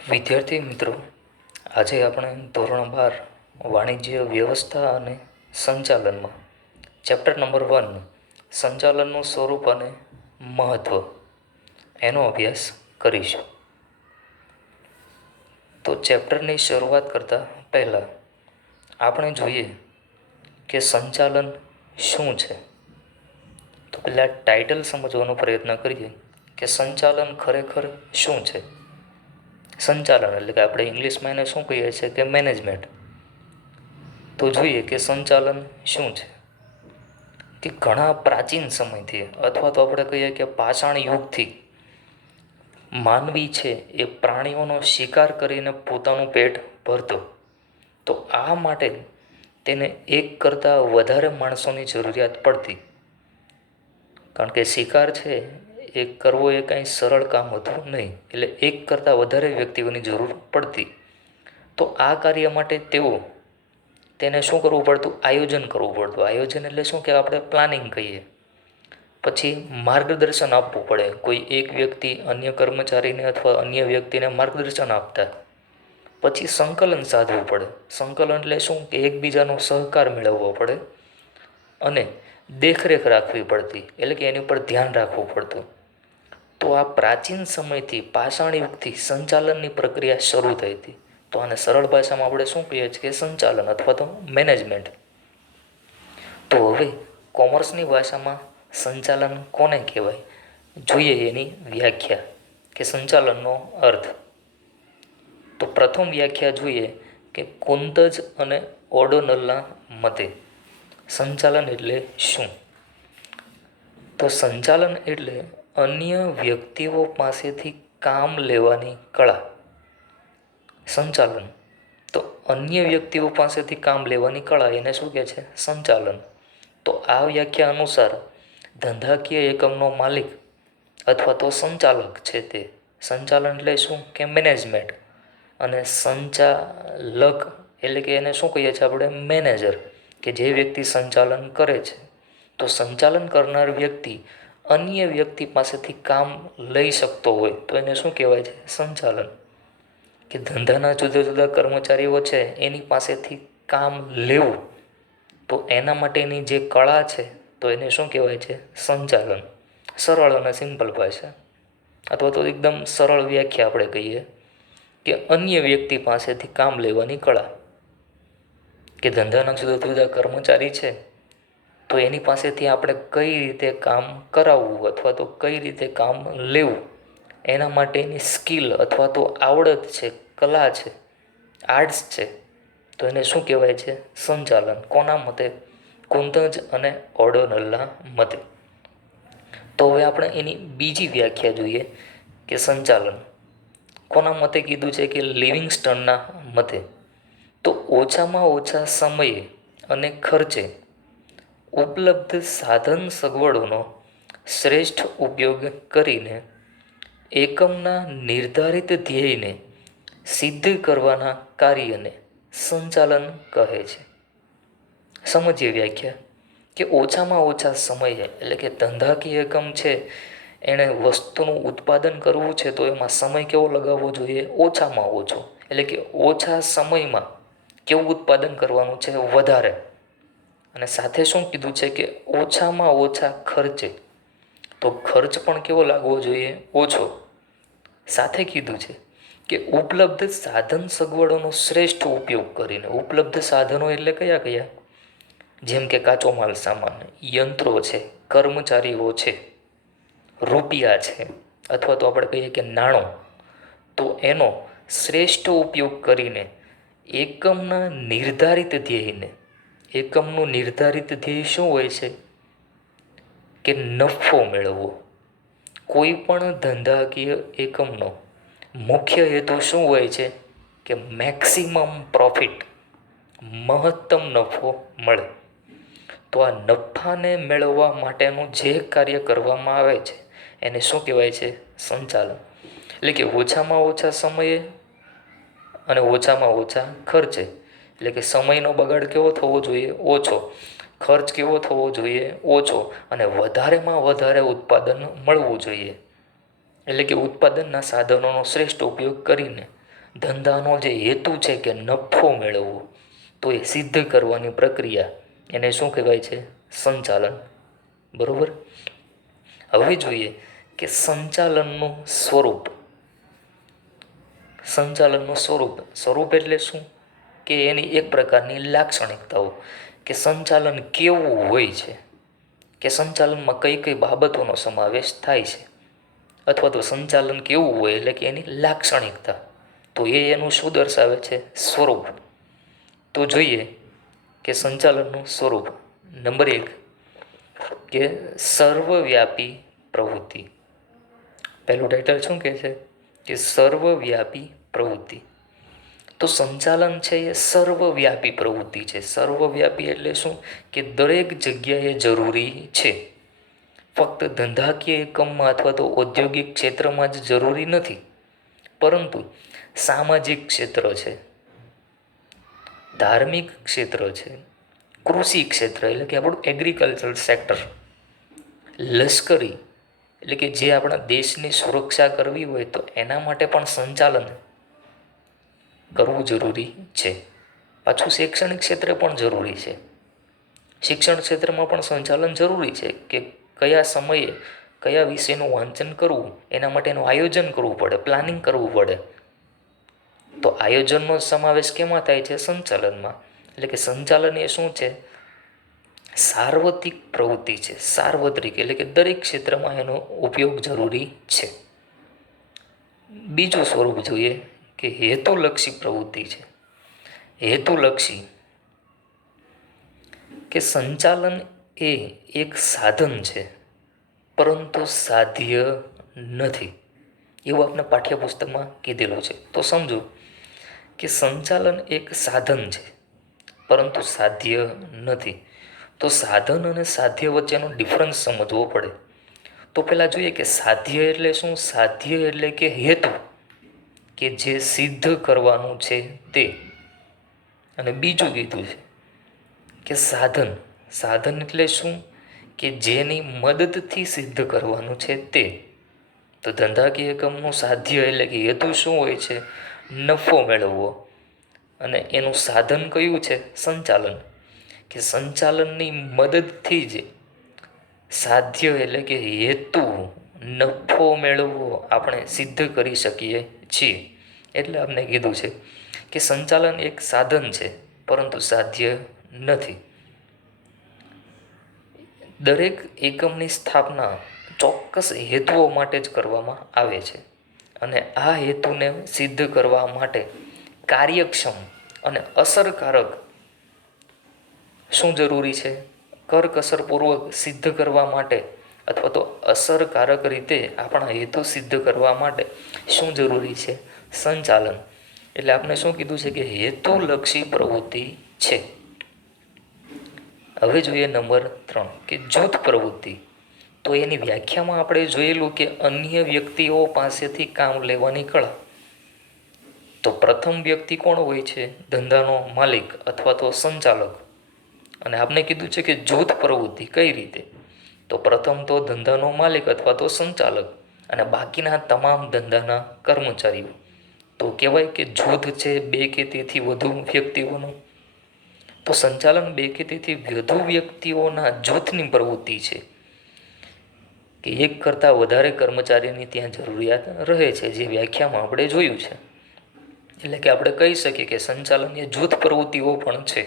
વિદ્યાર્થી મિત્રો, આજે આપણે ધોરણ 12 વાણિજ્ય વ્યવસ્થા અને સંચાલનમાં ચેપ્ટર નંબર 1 સંચાલનનું સ્વરૂપ અને મહત્ત્વ એનો અભ્યાસ કરીશું. તો ચેપ્ટરની શરૂઆત કરતાં પહેલાં આપણે જોઈએ કે સંચાલન શું છે. તો પહેલાં ટાઇટલ સમજવાનો પ્રયત્ન કરીએ કે સંચાલન ખરેખર શું છે. સંચાલન એટલે કે આપણે ઇંગ્લિશમાં એને શું કહીએ છીએ કે મેનેજમેન્ટ. તો જોઈએ કે સંચાલન શું છે. કે ઘણા પ્રાચીન સમયથી અથવા તો આપણે કહીએ કે પાષાણ યુગથી માનવી છે એ પ્રાણીઓનો શિકાર કરીને પોતાનું પેટ ભરતો. તો આ માટે તેને એક કરતાં વધારે માણસોની જરૂરિયાત પડતી, કારણ કે શિકાર છે એ કરવો એ કાંઈ સરળ કામ હતું નહીં. એટલે એક કરતાં વધારે વ્યક્તિઓની જરૂર પડતી. તો આ કાર્ય માટે તેને શું કરવું પડતું? આયોજન કરવું પડતું. આયોજન એટલે શું કે આપણે પ્લાનિંગ કહીએ. પછી માર્ગદર્શન આપવું પડે. કોઈ એક વ્યક્તિ અન્ય કર્મચારીને અથવા અન્ય વ્યક્તિને માર્ગદર્શન આપતા. પછી સંકલન સાધવું પડે. સંકલન એટલે શું કે એકબીજાનો સહકાર મેળવવો પડે અને દેખરેખ રાખવી પડતી, એટલે કે એની ઉપર ધ્યાન રાખવું પડતું. તો આ પ્રાચીન સમયથી પાષાણ યુગથી સંચાલનની પ્રક્રિયા શરૂ થઈ હતી. તો આને સરળ ભાષામાં આપણે શું કહીએ છીએ કે સંચાલન અથવા તો મેનેજમેન્ટ. તો હવે કોમર્સની ભાષામાં સંચાલન કોને કહેવાય, જોઈએ એની વ્યાખ્યા કે સંચાલનનો અર્થ. તો પ્રથમ વ્યાખ્યા જોઈએ કે કુંતજ અને ઓડોનલના મતે સંચાલન એટલે શું. તો સંચાલન એટલે અન્ય વ્યક્તિઓ પાસેથી કામ લેવાની કળા. સંચાલન તો અન્ય વ્યક્તિઓ પાસેથી કામ લેવાની કળા, એને શું કહે છે? સંચાલન. તો આ વ્યાખ્યા અનુસાર ધંધાકીય એકમનો માલિક અથવા તો સંચાલક છે તે. સંચાલન એટલે શું કે મેનેજમેન્ટ, અને સંચાલક એટલે કે એને શું કહીએ છીએ આપણે? મેનેજર, કે જે વ્યક્તિ સંચાલન કરે છે. તો સંચાલન કરનાર વ્યક્તિ અન્ય વ્યક્તિ પાસેથી કામ લઈ શકતો હોય તો એને શું કહેવાય છે? સંચાલન. કે ધંધાના જુદા જુદા કર્મચારીઓ છે એની પાસેથી કામ લેવું, તો એના માટેની જે કળા છે તો એને શું કહેવાય છે? સંચાલન. સરળ અને સિમ્પલ ભાષા, અથવા તો એકદમ સરળ વ્યાખ્યા આપણે કહીએ કે અન્ય વ્યક્તિ પાસેથી કામ લેવાની કળા. કે ધંધાના જુદા જુદા કર્મચારી છે તો એની પાસેથી આપણે કઈ રીતે કામ કરાવવું અથવા તો કઈ રીતે કામ લેવું, એના માટેની સ્કિલ અથવા તો આવડત છે, કલા છે, આર્ટ્સ છે, તો એને શું કહેવાય છે? સંચાલન. કોના મતે? કુંતજ અને ઓડોનલના મતે. તો હવે આપણે એની બીજી વ્યાખ્યા જોઈએ કે સંચાલન કોના મતે કીધું છે કે લિવિંગસ્ટનના મતે. તો ઓછામાં ઓછા સમયે અને ખર્ચે ઉપલબ્ધ સાધન સગવડોનો શ્રેષ્ઠ ઉપયોગ કરીને એકમના નિર્ધારિત ધ્યેયને સિદ્ધ કરવાના કાર્યને સંચાલન કહે છે. સમજીએ વ્યાખ્યા કે ઓછામાં ઓછા સમયે, એટલે કે ધંધાકીય એકમ છે એણે વસ્તુનું ઉત્પાદન કરવું છે તો એમાં સમય કેવો લગાવવો જોઈએ? ઓછામાં ઓછો. એટલે કે ઓછા સમયમાં કેવું ઉત્પાદન કરવાનું છે? વધારે. અને સાથે શું કીધું છે કે ઓછામાં ઓછા ખર્ચે. તો ખર્ચ પણ કેવો લાગવો જોઈએ? ઓછો. સાથે કીધું છે કે ઉપલબ્ધ સાધન સગવડોનો શ્રેષ્ઠ ઉપયોગ કરીને. ઉપલબ્ધ સાધનો એટલે કયા કયા? જેમ કે કાચો માલ સામાન, યંત્રો છે, કર્મચારીઓ છે, રૂપિયા છે, અથવા તો આપણે કહીએ કે નાણું. તો એનો શ્રેષ્ઠ ઉપયોગ કરીને એકમના નિર્ધારિત ધ્યેયને, એકમનું નિર્ધારિત ધ્યેય શું હોય છે? કે નફો મેળવવો. કોઈ પણ ધંધાકીય એકમનો મુખ્ય હેતુ શું હોય છે? કે મેક્સિમમ પ્રોફિટ, મહત્તમ નફો મળે. તો આ નફાને મેળવવા માટેનું જે કાર્ય કરવામાં આવે છે એને શું કહેવાય છે? સંચાલન. એટલે કે ઓછામાં ઓછા સમયે અને ઓછામાં ઓછા ખર્ચે. એટલે કે સમયનો બગાડ કેવો થવો જોઈએ? ઓછો. ખર્ચ કેવો થવો જોઈએ? ઓછો. અને વધારેમાં વધારે ઉત્પાદન મળવું જોઈએ. એટલે કે ઉત્પાદનના સાધનોનો શ્રેષ્ઠ ઉપયોગ કરીને ધંધાનો જે હેતુ છે કે નફો મેળવવો, તો એ સિદ્ધ કરવાની પ્રક્રિયા એને શું કહેવાય છે? સંચાલન. બરોબર. હવે જોઈએ કે સંચાલનનું સ્વરૂપ. સંચાલનનું સ્વરૂપ એટલે શું? કે એની એક પ્રકારની લાક્ષણિકતાઓ, કે સંચાલન કેવું હોય છે, કે સંચાલનમાં કઈ કઈ બાબતોનો સમાવેશ થાય છે, અથવા તો સંચાલન કેવું હોય એટલે કે એની લાક્ષણિકતા. તો એનું શું દર્શાવે છે? સ્વરૂપ. તો જોઈએ કે સંચાલનનું સ્વરૂપ. નંબર 1 કે સર્વવ્યાપી પ્રવૃત્તિ. પહેલું ટાઇટલ શું કહે છે? કે સર્વવ્યાપી પ્રવૃત્તિ. તો સંચાલન છે એ સર્વવ્યાપી પ્રવૃત્તિ છે. સર્વવ્યાપી એટલે શું? કે દરેક જગ્યાએ જરૂરી છે. ફક્ત ધંધાકીય એકમમાં અથવા તો ઔદ્યોગિક ક્ષેત્રમાં જ જરૂરી નથી, પરંતુ સામાજિક ક્ષેત્ર છે, ધાર્મિક ક્ષેત્ર છે, કૃષિ ક્ષેત્ર એટલે કે આપણું એગ્રીકલ્ચર સેક્ટર, લશ્કરી એટલે કે જે આપણા દેશની સુરક્ષા કરવી હોય તો એના માટે પણ સંચાલન કરવું જરૂરી છે. પાછું શૈક્ષણિક ક્ષેત્રે પણ જરૂરી છે. શિક્ષણ ક્ષેત્રમાં પણ સંચાલન જરૂરી છે કે કયા સમયે કયા વિષયનું વાંચન કરવું, એના માટેનું આયોજન કરવું પડે, પ્લાનિંગ કરવું પડે. તો આયોજનનો સમાવેશ કેમાં થાય છે? સંચાલનમાં. એટલે કે સંચાલન એ શું છે? સાર્વત્રિક પ્રવૃત્તિ છે. સાર્વત્રિક એટલે કે દરેક ક્ષેત્રમાં એનો ઉપયોગ જરૂરી છે. બીજું સ્વરૂપ જોઈએ કે હેતુલક્ષી પ્રવૃત્તિ છે. હેતુલક્ષી કે સંચાલન એ એક સાધન છે, પરંતુ સાધ્ય નથી, એવું આપણે પાઠ્યપુસ્તકમાં કીધેલું છે. તો સમજો કે સંચાલન એક સાધન છે, પરંતુ સાધ્ય નથી. તો સાધન અને સાધ્ય વચ્ચેનો ડિફરન્સ સમજવો પડે. તો પહેલાં જોઈએ કે સાધ્ય એટલે શું? સાધ્ય એટલે કે હેતુ, કે જે સિદ્ધ કરવાનું છે તે. અને બીજું કીધું છે કે સાધન. સાધન એટલે શું? કે જેની મદદથી સિદ્ધ કરવાનું છે તે. તો ધંધાકીય એકમનું સાધ્ય એટલે કે હેતુ શું હોય છે? નફો મેળવવો. અને એનું સાધન કયું છે? સંચાલન. કે સંચાલનની મદદથી જ સાધ્ય એટલે કે હેતુ, નફો મેળવવો આપણે સિદ્ધ કરી શકીએ છીએ. એટલે આપણે કીધું છે કે સંચાલન એક સાધન છે, પરંતુ સાધ્ય નથી. દરેક એકમની સ્થાપના ચોક્કસ હેતુઓ માટે જ કરવામાં આવે છે, અને આ હેતુને સિદ્ધ કરવા માટે કાર્યક્ષમ અને અસરકારક શું જરૂરી છે? કરકસરપૂર્વક સિદ્ધ કરવા માટે અથવા તો અસરકારક રીતે આપણા હેતુ સિદ્ધ કરવા માટે શું જરૂરી છે? સંચાલન. એટલે આપણે શું કીધું છે? કે હેતુલક્ષી પ્રવૃત્તિ છે. હવે જોઈએ નંબર 3 કે જૂથ પ્રવૃત્તિ. તો એની વ્યાખ્યામાં આપણે જોયેલું કે અન્ય વ્યક્તિઓ પાસેથી કામ લેવાની કળા. તો પ્રથમ વ્યક્તિ કોણ હોય છે? ધંધાનો માલિક અથવા તો સંચાલક. અને આપણે કીધું છે કે જૂથ પ્રવૃત્તિ કઈ રીતે? તો પ્રથમ તો ધંધાનો માલિક અથવા તો સંચાલક, અને બાકીના તમામ ધંધાના કર્મચારીઓ. તો કહેવાય કે જૂથ છે 2 કે તેથી વધુ વ્યક્તિઓનું. તો સંચાલન 2 કે તેથી વધુ વ્યક્તિઓના જૂથની પ્રવૃત્તિ છે, કે એક કરતાં વધારે કર્મચારીની ત્યાં જરૂરિયાત રહે છે, જે વ્યાખ્યામાં આપણે જોયું છે. એટલે કે આપણે કહી શકીએ કે સંચાલન એ જૂથ પ્રવૃત્તિઓ પણ છે.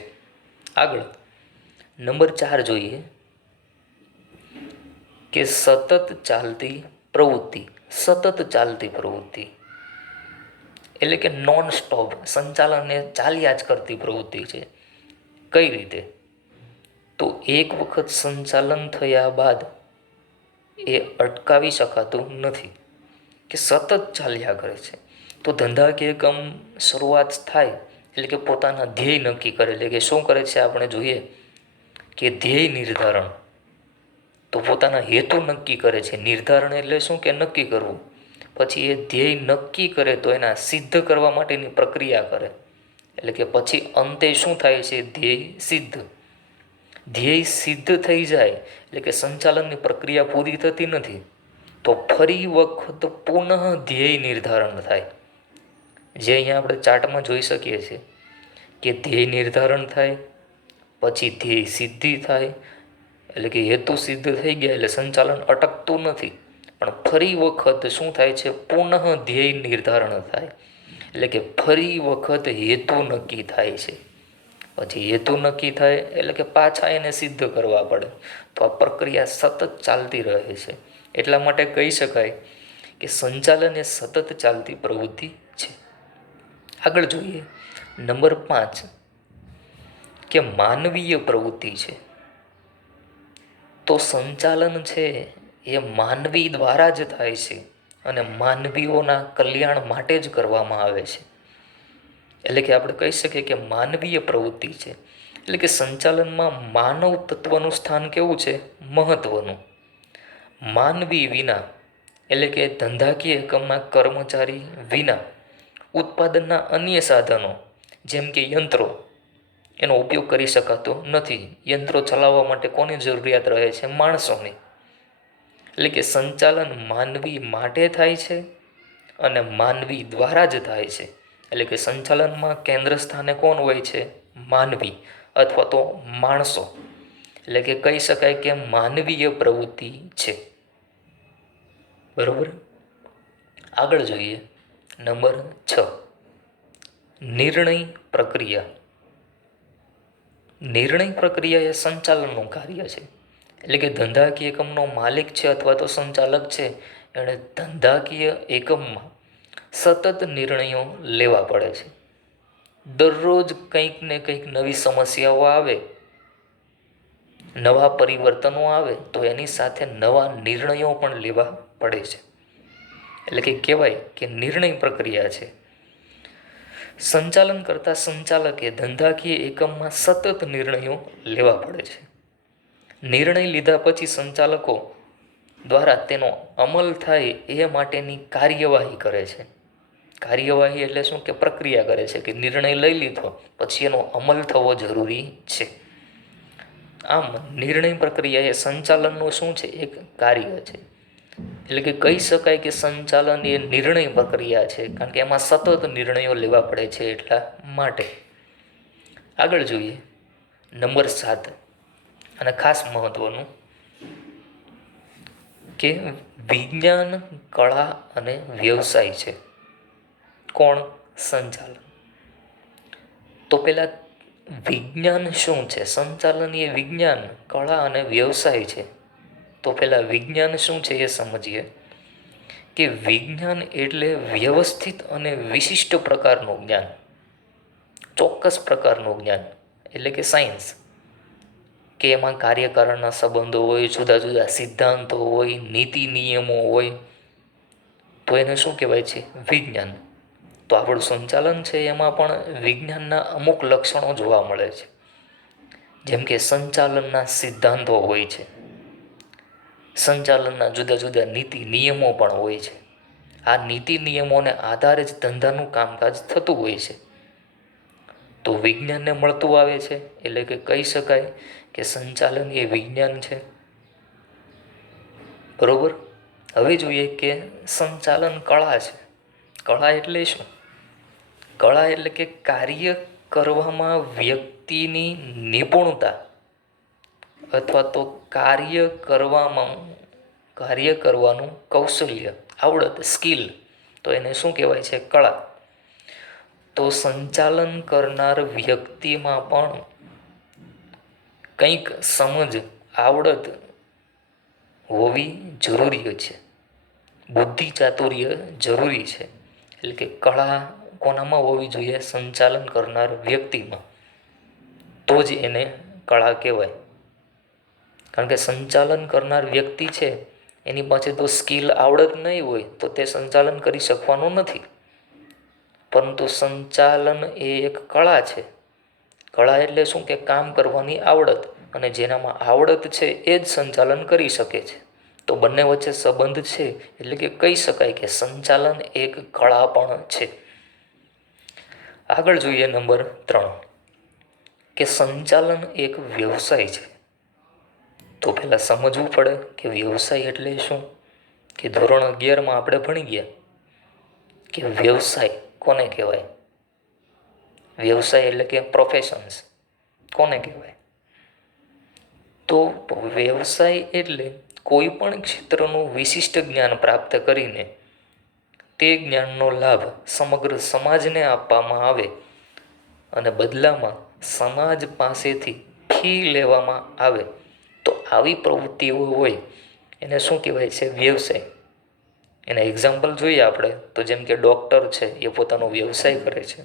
આગળ નંબર 4 જોઈએ કે સતત ચાલતી પ્રવૃત્તિ. સતત ચાલતી પ્રવૃત્તિ એટલે કે નોન સ્ટોપ. સંચાલન એ ચાલ્યા જ કરતી પ્રવૃત્તિ છે. કઈ રીતે? તો એક વખત સંચાલન થયા બાદ એ અટકાવી શકાતું નથી, કે સતત ચાલ્યા કરે છે. તો ધંધાકીય એકમ શરૂઆત થાય એટલે કે પોતાના ધ્યેય નક્કી કરે. એટલે કે શું કરે છે? આપણે જોઈએ કે ધ્યેય નિર્ધારણ. તો પોતાના હેતુ નક્કી કરે છે. નિર્ધારણ એટલે શું? કે નક્કી કરવું. પછી એ ધ્યેય નક્કી કરે તો એના સિદ્ધ કરવા માટેની પ્રક્રિયા કરે. એટલે કે પછી અંતે શું થાય છે? ધ્યેય સિદ્ધ. ધ્યેય સિદ્ધ થઈ જાય એટલે કે સંચાલનની પ્રક્રિયા પૂરી થતી નથી, તો ફરી વખત પુનઃ ધ્યેય નિર્ધારણ થાય. જે અહીંયા આપણે ચાર્ટમાં જોઈ શકીએ છીએ કે ધ્યેય નિર્ધારણ થાય, પછી ધ્યેય સિદ્ધિ થાય, એટલે કે હેતુ સિદ્ધ થઈ ગયા એટલે સંચાલન અટકતું નથી, પણ ફરી વખત શું થાય છે, પુનઃ ધ્યેય નિર્ધારણ થાય, એટલે કે ફરી વખત હેતુ નક્કી થાય છે. પછી હેતુ નક્કી થાય એટલે કે પાછા એને સિદ્ધ કરવા પડે. તો આ પ્રક્રિયા સતત ચાલતી રહે છે. એટલા માટે કહી શકાય કે સંચાલન એ સતત ચાલતી પ્રવૃત્તિ છે. આગળ જોઈએ નંબર 5 કે માનવીય પ્રવૃત્તિ છે. તો સંચાલન છે એ માનવી દ્વારા જ થાય છે અને માનવીઓના કલ્યાણ માટે જ કરવામાં આવે છે. એટલે કે આપણે કહી શકીએ કે માનવીય પ્રવૃત્તિ છે. એટલે કે સંચાલનમાં માનવ તત્વનું સ્થાન કેવું છે, મહત્વનું. માનવી વિના એટલે કે ધંધાકીય એકમના કર્મચારી વિના ઉત્પાદનના અન્ય સાધનો જેમ કે યંત્રો એનો ઉપયોગ કરી શકાતો નથી. યંત્રો ચલાવવા માટે કોની જરૂરિયાત રહે છે, માણસોની. એટલે કે સંચાલન માનવી માટે થાય છે અને માનવી દ્વારા જ થાય છે. એટલે કે સંચાલનમાં કેન્દ્ર સ્થાને કોણ હોય છે, માનવી અથવા તો માણસો. એટલે કે કહી શકાય કે માનવીય પ્રવૃત્તિ છે. બરોબર. આગળ જોઈએ નંબર 6 નિર્ણય પ્રક્રિયા. નિર્ણય પ્રક્રિયા એ સંચાલનનું કાર્ય છે. એટલે કે ધંધાકીય એકમનો માલિક છે અથવા તો સંચાલક છે, એણે ધંધાકીય એકમમાં સતત નિર્ણયો લેવા પડે છે. દરરોજ કંઈક ને કંઈક નવી સમસ્યાઓ આવે, નવા પરિવર્તનો આવે તો એની સાથે નવા નિર્ણયો પણ લેવા પડે છે. એટલે કે કહેવાય કે નિર્ણય પ્રક્રિયા છે. સંચાલન કરતા સંચાલકે ધંધાકીય એકમમાં સતત નિર્ણયો લેવા પડે છે. નિર્ણય લીધા પછી સંચાલકો દ્વારા તેનો અમલ થાય એ માટેની કાર્યવાહી કરે છે. કાર્યવાહી એટલે શું, કે પ્રક્રિયા કરે છે. કે નિર્ણય લઈ લીધો પછી એનો અમલ થવો જરૂરી છે. આમ નિર્ણય પ્રક્રિયા એ સંચાલનનું શું છે, એક કાર્ય છે. એટલે કે કહી શકાય કે સંચાલન એ નિર્ણય પ્રક્રિયા છે, કારણ કે એમાં સતત નિર્ણયો લેવા પડે છે એટલા માટે. આગળ જોઈએ નંબર 7 અને ખાસ મહત્વનું કે વિજ્ઞાન, કળા અને વ્યવસાય છે. કોણ, સંચાલન. તો પેલા વિજ્ઞાન શું છે, સંચાલન એ વિજ્ઞાન, કળા અને વ્યવસાય છે. તો પેલા વિજ્ઞાન શું છે એ સમજીએ. કે વિજ્ઞાન એટલે વ્યવસ્થિત અને વિશિષ્ટ પ્રકારનું જ્ઞાન, ચોક્કસ પ્રકારનું જ્ઞાન, એટલે કે સાયન્સ. કે એમાં કાર્યકારણના સંબંધો હોય, જુદા જુદા સિદ્ધાંતો હોય, નીતિ નિયમો હોય, તો એને શું કહેવાય છે, વિજ્ઞાન. તો આપણું સંચાલન છે એમાં પણ વિજ્ઞાનના અમુક લક્ષણો જોવા મળે છે. જેમ કે સંચાલનના સિદ્ધાંતો હોય છે, સંચાલનના જુદા જુદા નીતિ નિયમો પણ હોય છે. આ નીતિ નિયમોને આધારે જ ધંધાનું કામકાજ થતું હોય છે. તો વિજ્ઞાનને મળતું આવે છે. એટલે કે કહી શકાય કે સંચાલન એ વિજ્ઞાન છે. બરોબર. હવે જોઈએ કે સંચાલન કળા છે. કળા એટલે શું? કળા એટલે કે કાર્ય કરવામાં વ્યક્તિની નિપુણતા અથવા તો કાર્ય કરવાનું કૌશલ્ય, આવડત, સ્કિલ, તો એને શું કહેવાય છે, કળા. તો સંચાલન કરનાર વ્યક્તિમાં પણ કંઈક સમજ, આવડત હોવી જરૂરી છે. બુદ્ધિ ચાતુર્ય જરૂરી છે. એટલે કે કળા કોનામાં હોવી જોઈએ, સંચાલન કરનાર વ્યક્તિમાં. તો જ એને કળા કહેવાય. કારણ કે સંચાલન કરનાર વ્યક્તિ છે એની પાસે તો સ્કિલ, આવડત નહીં હોય તો તે સંચાલન કરી શકવાનું નથી. પરંતુ સંચાલન એ એક કળા છે. કળા એટલે શું, કે કામ કરવાની આવડત, અને જેનામાં આવડત છે એ જ સંચાલન કરી શકે છે. તો બંને વચ્ચે સંબંધ છે. એટલે કે કહી શકાય કે સંચાલન એક કળા પણ છે. આગળ જોઈએ નંબર 3 કે સંચાલન એક વ્યવસાય છે. તો પહેલાં સમજવું પડે કે વ્યવસાય એટલે શું. કે ધોરણ 11માં આપણે ભણી ગયા કે વ્યવસાય કોને કહેવાય? વ્યવસાય એટલે કે પ્રોફેશન્સ કોને કહેવાય? તો વ્યવસાય એટલે કોઈ પણ ક્ષેત્રનું વિશિષ્ટ જ્ઞાન પ્રાપ્ત કરીને તે જ્ઞાનનો લાભ સમગ્ર સમાજને આપવામાં આવે અને બદલામાં સમાજ પાસેથી ફી લેવામાં આવે, તો આવી પ્રવૃત્તિઓ હોય એને શું કહેવાય છે? વ્યવસાય. એના એક્ઝામ્પલ જોઈએ આપણે તો જેમ કે ડૉક્ટર છે એ પોતાનો વ્યવસાય કરે છે,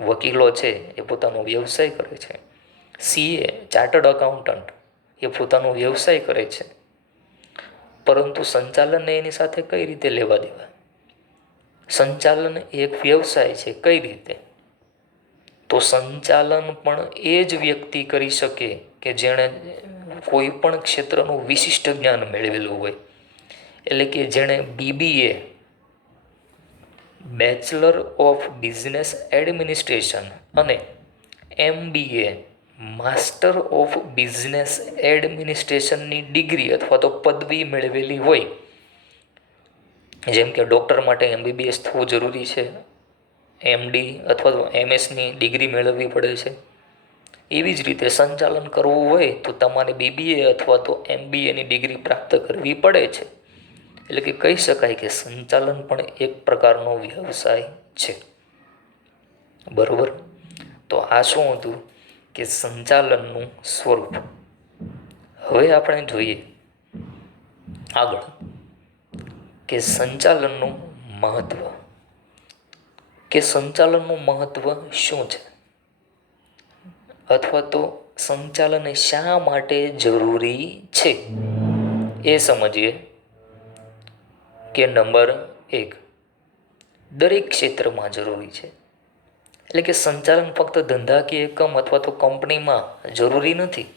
વકીલો છે એ પોતાનો વ્યવસાય કરે છે, સીએ ચાર્ટર્ડ અકાઉન્ટન્ટ એ પોતાનો વ્યવસાય કરે છે. પરંતુ સંચાલનને એની સાથે કઈ રીતે લેવા દેવા? સંચાલન એક વ્યવસાય છે. કઈ રીતે? તો સંચાલન પણ એ જ વ્યક્તિ કરી શકે કે જેણે કોઈ પણ ક્ષેત્રનું વિશિષ્ટ જ્ઞાન મેળવેલું હોય. એટલે કે જેણે BBA bachelor of business administration અને MBA માસ્ટર ઓફ બિઝનેસ એડમિનિસ્ટ્રેશનની ડિગ્રી અથવા તો પદવી મેળવેલી હોય. જેમ કે ડૉક્ટર માટે MBBS થવું જરૂરી છે, MD અથવા તો MSની ડિગ્રી મેળવવી પડે છે. એવી જ રીતે સંચાલન કરવું હોય તો તમારે BBA અથવા તો MBAની ડિગ્રી પ્રાપ્ત કરવી પડે છે. એટલે કે કહી શકાય કે સંચાલન પણ એક પ્રકારનો વ્યવસાય છે. બરોબર. તો આ શું હતું કે સંચાલનનું સ્વરૂપ. હવે આપણે જોઈએ આગળ કે સંચાલનનું મહત્ત્વ, કે સંચાલનનું મહત્ત્વ શું છે, અથવા તો સંચાલન શા માટે જરૂરી છે એ સમજીએ. કે નંબર 1, દરેક ક્ષેત્રમાં જરૂરી છે. એટલે કે સંચાલન ફક્ત ધંધાકીય એકમ અથવા તો કંપનીમાં જરૂરી નથી.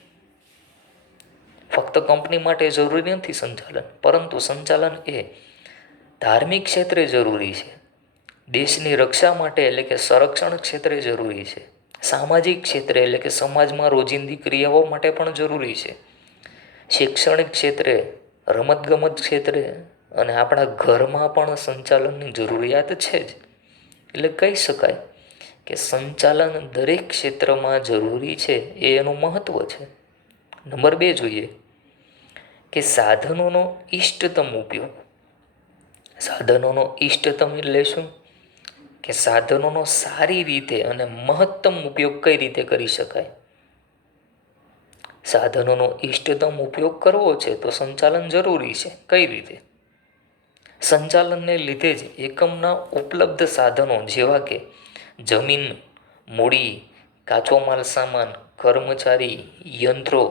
ફક્ત કંપની માટે જરૂરી નથી સંચાલન, પરંતુ સંચાલન એ ધાર્મિક ક્ષેત્રે જરૂરી છે, દેશની રક્ષા માટે એટલે કે સંરક્ષણ ક્ષેત્રે જરૂરી છે, સામાજિક ક્ષેત્રે એટલે કે સમાજમાં રોજિંદી ક્રિયાઓ માટે પણ જરૂરી છે, શૈક્ષણિક ક્ષેત્રે, રમતગમત ક્ષેત્રે અને આપણા ઘરમાં પણ સંચાલનની જરૂરિયાત છે જ. એટલે કહી શકાય કે સંચાલન દરેક ક્ષેત્રમાં જરૂરી છે, એ એનું મહત્ત્વ છે. નંબર 2 જોઈએ કે સાધનોનો ઇષ્ટતમ ઉપયોગ. સાધનોનો ઇષ્ટતમ એટલે શું? કે સાધનોનો સારી રીતે અને મહત્તમ ઉપયોગ કઈ રીતે કરી શકાય. સાધનોનો ઇષ્ટતમ ઉપયોગ કરવો છે તો સંચાલન જરૂરી છે. કઈ રીતે? સંચાલનને લીધે જ એકમના ઉપલબ્ધ સાધનો જેવા કે જમીન, મૂડી, કાચો માલ સામાન, કર્મચારી, યંત્રો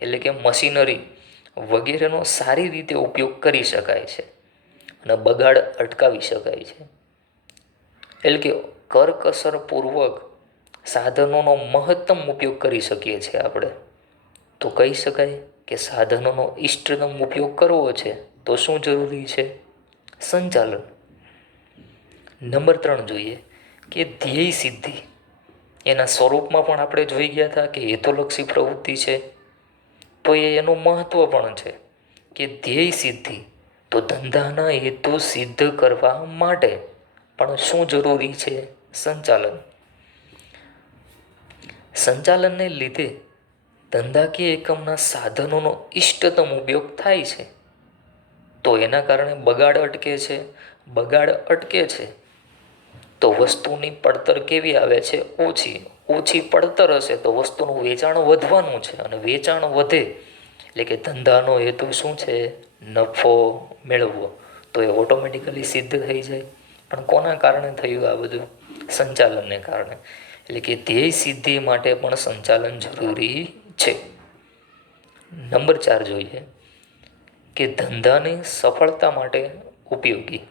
એટલે કે મશીનરી વગેરેનો સારી રીતે ઉપયોગ કરી શકાય છે અને બગાડ અટકાવી શકાય છે. એટલે કે કરકસરપૂર્વક સાધનોનો મહત્તમ ઉપયોગ કરી શકીએ છીએ આપણે. તો કહી શકાય કે સાધનોનો ઇષ્ટતમ ઉપયોગ કરવો છે તો શું જરૂરી છે? સંચાલન. નંબર 3 જોઈએ કે ધ્યેય સિદ્ધિ. એના સ્વરૂપમાં પણ આપણે જોઈ ગયા હતા કે હેતુલક્ષી પ્રવૃત્તિ છે, તો એનું મહત્ત્વ પણ છે કે ધ્યેય સિદ્ધિ. તો ધંધાના હેતુ સિદ્ધ કરવા માટે પણ શું જરૂરી છે? સંચાલન. સંચાલનને લીધે ધંધાકીય એકમના સાધનોનો ઇષ્ટતમ ઉપયોગ થાય છે, તો એના કારણે બગાડ અટકે છે. બગાડ અટકે છે તો વસ્તુની પડતર કેવી આવે છે? ઓછી પડતર હશે તો વસ્તુનું વેચાણ વધવાનું છે, અને વેચાણ વધે એટલે કે ધંધાનો હેતુ શું છે? નફો મેળવવો. તો એ ઓટોમેટિકલી સિદ્ધ થઈ જાય. પણ કોના કારણે થયું આ બધું? સંચાલનને કારણે. એટલે કે ધ્યેય સિદ્ધિ માટે પણ સંચાલન જરૂરી છે. નંબર 4 જોઈએ કે ધંધાની સફળતા માટે ઉપયોગી.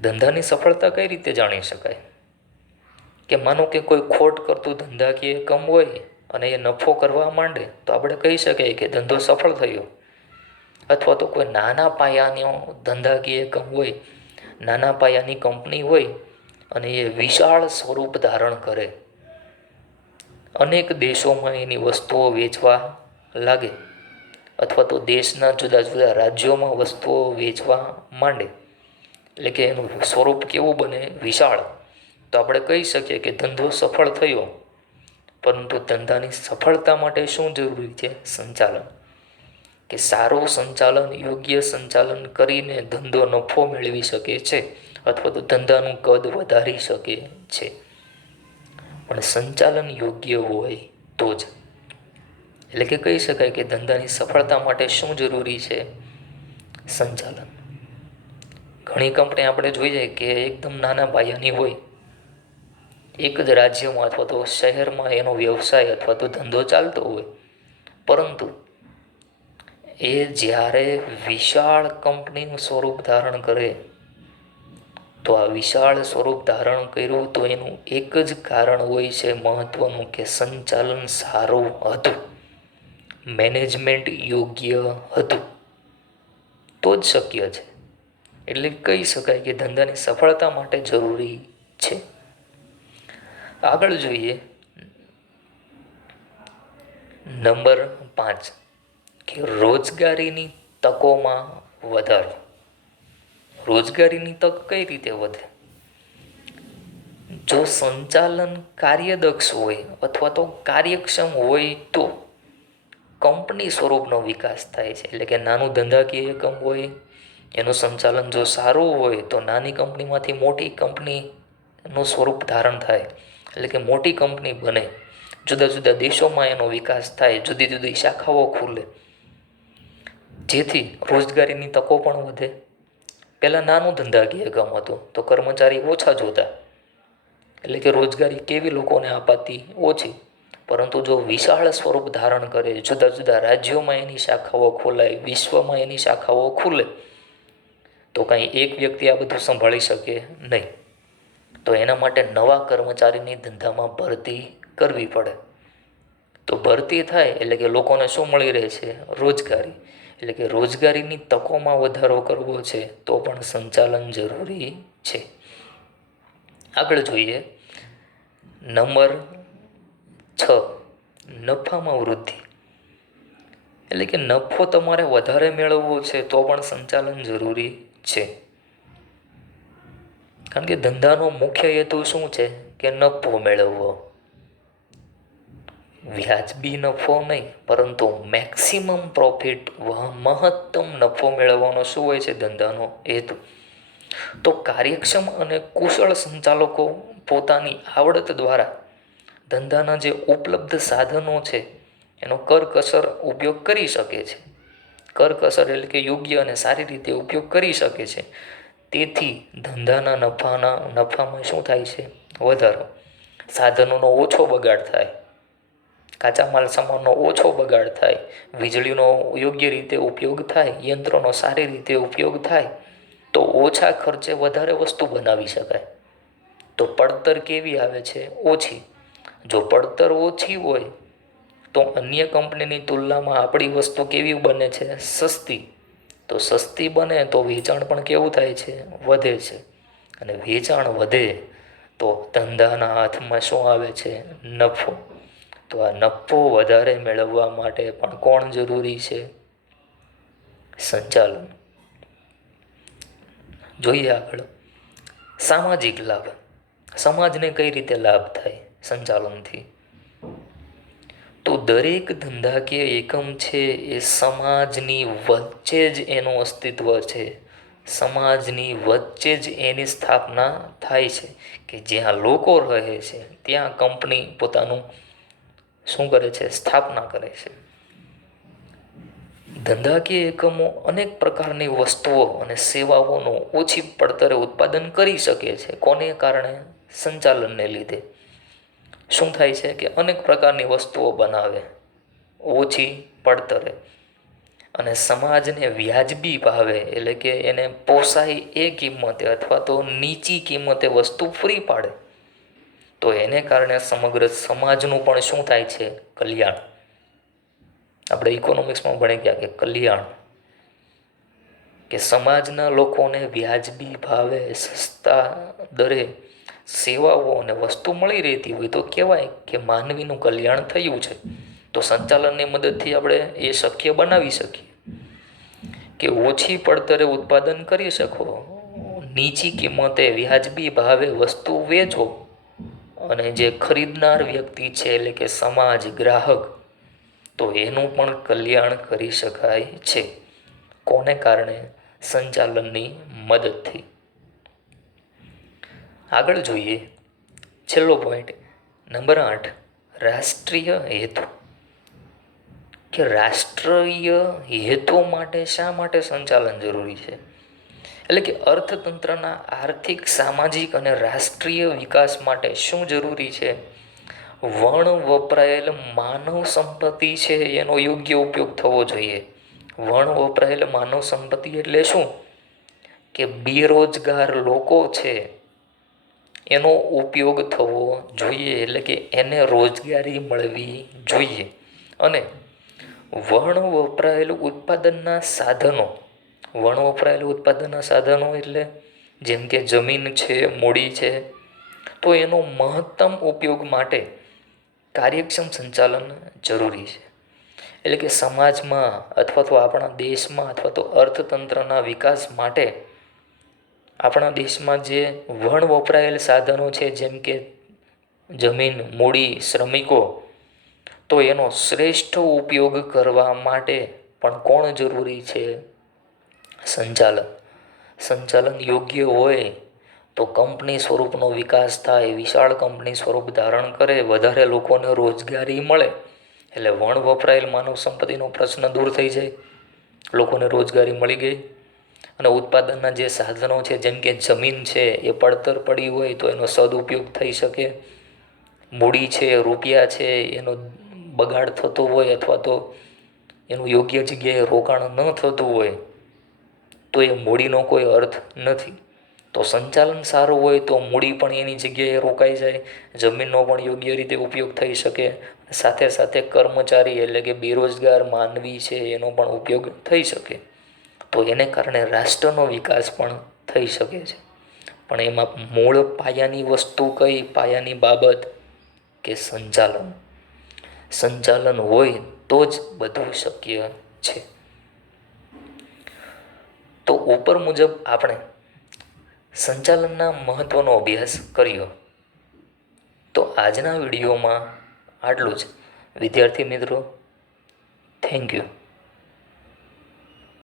ધંધાની સફળતા કઈ રીતે જાણી શકાય? કે માનો કે કોઈ ખોટ કરતું ધંધાકીય એકમ હોય અને એ નફો કરવા માંડે તો આપણે કહી શકીએ કે ધંધો સફળ થયો. અથવા તો કોઈ નાના પાયાનો ધંધાકીય એકમ હોય, નાના પાયાની કંપની હોય અને એ વિશાળ સ્વરૂપ ધારણ કરે, અનેક દેશોમાં એની વસ્તુઓ વેચવા લાગે, અથવા તો દેશના જુદા જુદા રાજ્યોમાં વસ્તુઓ વેચવા માંડે, એટલે કે એનું સ્વરૂપ કેવું બને? વિશાળ. તો આપણે કહી શકીએ કે ધંધો સફળ થયો, પરંતુ ધંધાની સફળતા માટે શું જરૂરી છે? સંચાલન. કે સારું સંચાલન, યોગ્ય સંચાલન કરીને ધંધો નફો મેળવી શકે છે અથવા તો ધંધાનું કદ વધારી શકે છે. પણ સંચાલન યોગ્ય હોય તો જ. એટલે કે કહી શકાય કે ધંધાની સફળતા માટે શું જરૂરી છે? સંચાલન. ઘણી કંપની આપણે જોઈ જાય કે એકદમ નાના પાયાની હોય, એક જ રાજ્યમાં અથવા તો શહેરમાં એનો વ્યવસાય અથવા તો ધંધો ચાલતો હોય, પરંતુ એ જ્યારે વિશાળ કંપનીનું સ્વરૂપ ધારણ કરે, તો આ વિશાળ સ્વરૂપ ધારણ કર્યું તો એનું એક જ કારણ હોય છે મહત્વનું, કે સંચાલન સારું હતું, મેનેજમેન્ટ યોગ્ય હતું, તો જ શક્ય છે. એટલે કહી શકાય કે ધંધાની સફળતા માટે જરૂરી છે. આગળ જોઈએ નંબર 5, કે રોજગારીની તકોમાં વધારો. રોજગારીની તક કઈ રીતે વધે? જો સંચાલન કાર્યદક્ષ હોય અથવા તો કાર્યક્ષમ હોય તો કંપની સ્વરૂપનો વિકાસ થાય છે. એટલે કે નાનું ધંધાકીય એકમ હોય, એનું સંચાલન જો સારું હોય તો નાની કંપનીમાંથી મોટી કંપનીનું સ્વરૂપ ધારણ થાય, એટલે કે મોટી કંપની બને, જુદા જુદા દેશોમાં એનો વિકાસ થાય, જુદી જુદી શાખાઓ ખુલે, જેથી રોજગારીની તકો પણ વધે. પહેલાં નાનું ધંધાકીય એકમ હતું તો કર્મચારી ઓછા જોતા, એટલે કે રોજગારી કેવી લોકોને અપાતી ઓછી. પરંતુ જો વિશાળ સ્વરૂપ ધારણ કરે, જુદા જુદા રાજ્યોમાં એની શાખાઓ ખોલાય, વિશ્વમાં એની શાખાઓ ખુલે, તો કાંઈ એક વ્યક્તિ આ બધું સંભાળી શકે નહીં. તો એના માટે નવા કર્મચારીની ધંધામાં ભરતી કરવી પડે. તો ભરતી થાય એટલે કે લોકોને શું મળી રહે છે? રોજગારી. એટલે કે રોજગારીની તકોમાં વધારો કરવો છે તો પણ સંચાલન જરૂરી છે. આગળ જોઈએ નંબર 6, નફામાં વૃદ્ધિ. એટલે કે નફો તમારે વધારે મેળવવો છે તો પણ સંચાલન જરૂરી છે. કારણ કે ધંધાનો મુખ્ય હેતુ શું છે? કે નફો મેળવવો. વ્યાજબી નફો નહીં, પરંતુ મેક્સિમમ પ્રોફિટ, મહત્તમ નફો મેળવવાનો શું હોય છે ધંધાનો હેતુ? તો કાર્યક્ષમ અને કુશળ સંચાલકો પોતાની આવડત દ્વારા ધંધાના જે ઉપલબ્ધ સાધનો છે એનો કરકસર ઉપયોગ કરી શકે છે. કરકસર એટલે કે યોગ્ય અને સારી રીતે ઉપયોગ કરી શકે છે. તેથી ધંધાના નફામાં શું થાય છે? વધારો. સાધનોનો ઓછો બગાડ થાય, કાચા માલ સામાનનો ઓછો બગાડ થાય, વીજળીનો યોગ્ય રીતે ઉપયોગ થાય, યંત્રોનો સારી રીતે ઉપયોગ થાય, તો ઓછા ખર્ચે વધારે વસ્તુ બનાવી શકાય. તો પડતર કેવી આવે છે? ઓછી. જો પડતર ઓછી હોય તો અન્ય કંપનીની તુલનામાં આપણી વસ્તુ કેવી બને છે? સસ્તી. તો સસ્તી બને તો વેચાણ પણ કેવું થાય છે? વધે છે. અને વેચાણ વધે તો ધંધાના હાથમાં શું આવે છે? નફો. તો આ નફો વધારે મેળવવા માટે પણ કોણ જરૂરી છે? સંચાલન. જોઈએ આગળ સામાજિક લાભ. સમાજને કઈ રીતે લાભ થાય સંચાલનથી? તો દરેક ધંધાકીય એકમ છે એ સમાજની વચ્ચે જ એનું અસ્તિત્વ છે. સમાજની વચ્ચે જ એની સ્થાપના થાય છે, કે જ્યાં લોકો રહે છે ત્યાં કંપની પોતાનું શું કરે છે? સ્થાપના કરે છે. ધંધાકીય એકમો અનેક પ્રકારની વસ્તુઓ અને સેવાઓનું ઓછી પડતરે ઉત્પાદન કરી શકે છે. કોને કારણે? સંચાલનને લીધે. શું થાય છે? કે અનેક પ્રકારની વસ્તુઓ બનાવે ઓછી પડતરે, અને સમાજને વ્યાજબી ભાવે, એટલે કે એને પોસાય એ કિંમતે અથવા તો નીચી કિંમતે વસ્તુ પૂરી પાડે, તો એને કારણે સમગ્ર સમાજનું પણ શું થાય છે? કલ્યાણ. આપણે ઇકોનોમિક્સમાં ભણી ગયા કે કલ્યાણ, કે સમાજના લોકોને વ્યાજબી ભાવે સસ્તા દરે સેવાઓ અને વસ્તુ મળી રહેતી હોય તો કહેવાય કે માનવીનું કલ્યાણ થયું છે. તો સંચાલનની મદદથી આપણે એ શક્ય બનાવી શકીએ કે ઓછી પડતરે ઉત્પાદન કરી શકો, નીચી કિંમતે વ્યાજબી ભાવે વસ્તુ વેચો, અને જે ખરીદનાર વ્યક્તિ છે એટલે કે સમાજ, ગ્રાહક, તો એનું પણ કલ્યાણ કરી શકાય છે. કોને કારણે? સંચાલનની મદદથી. આગળ જોઈએ છેલ્લો પોઈન્ટ, નંબર 8, રાષ્ટ્રીય હેતુ. કે રાષ્ટ્રીય હેતુ માટે શા માટે સંચાલન જરૂરી છે? એટલે કે અર્થતંત્રના આર્થિક, સામાજિક અને રાષ્ટ્રીય વિકાસ માટે શું જરૂરી છે? વણ વપરાયેલ માનવ સંપત્તિ છે એનો યોગ્ય ઉપયોગ થવો જોઈએ. વણ વપરાયેલ માનવ સંપત્તિ એટલે શું? કે બેરોજગાર લોકો છે એનો ઉપયોગ થવો જોઈએ, એટલે કે એને રોજગારી મળવી જોઈએ. અને વણ વપરાયેલું ઉત્પાદનના સાધનો, વણ વપરાયેલું ઉત્પાદનના સાધનો એટલે જેમ કે જમીન છે, મૂડી છે, તો એનો મહત્તમ ઉપયોગ માટે કાર્યક્ષમ સંચાલન જરૂરી છે. એટલે કે સમાજમાં અથવા તો આપણા દેશમાં અથવા તો અર્થતંત્રના વિકાસ માટે આપણા દેશમાં જે વણ વપરાયેલ સાધનો છે જેમ કે જમીન, મૂડી, શ્રમિકો, તો એનો શ્રેષ્ઠ ઉપયોગ કરવા માટે પણ કોણ જરૂરી છે? સંચાલન. સંચાલન યોગ્ય હોય તો કંપની સ્વરૂપનો વિકાસ થાય, વિશાળ કંપની સ્વરૂપ ધારણ કરે, વધારે લોકોને રોજગારી મળે, એટલે વણ વપરાયેલ માનવ સંપત્તિનો પ્રશ્ન દૂર થઈ જાય, લોકોને રોજગારી મળી ગઈ. અને ઉત્પાદનના જે સાધનો છે જેમ કે જમીન છે એ પડતર પડી હોય તો એનો સદુપયોગ થઈ શકે. મૂડી છે, રૂપિયા છે, એનો બગાડ થતો હોય અથવા તો એનું યોગ્ય જગ્યાએ રોકાણ ન થતું હોય તો એ મૂડીનો કોઈ અર્થ નથી. તો સંચાલન સારું હોય તો મૂડી પણ એની જગ્યાએ રોકાઈ જાય, જમીનનો પણ યોગ્ય રીતે ઉપયોગ થઈ શકે, સાથે સાથે કર્મચારી એટલે કે બેરોજગાર માનવી છે એનો પણ ઉપયોગ થઈ શકે. તો એને કારણે રાષ્ટ્રનો વિકાસ પણ થઈ શકે છે. પણ એમાં મૂળ પાયાની વસ્તુ કઈ? પાયાની બાબત કે સંચાલન. સંચાલન હોય તો જ બધું શક્ય છે. તો ઉપર મુજબ આપણે સંચાલનના મહત્ત્વનો અભ્યાસ કર્યો. તો આજના વિડીયોમાં આટલું જ. વિદ્યાર્થી મિત્રો, થેન્ક યુ.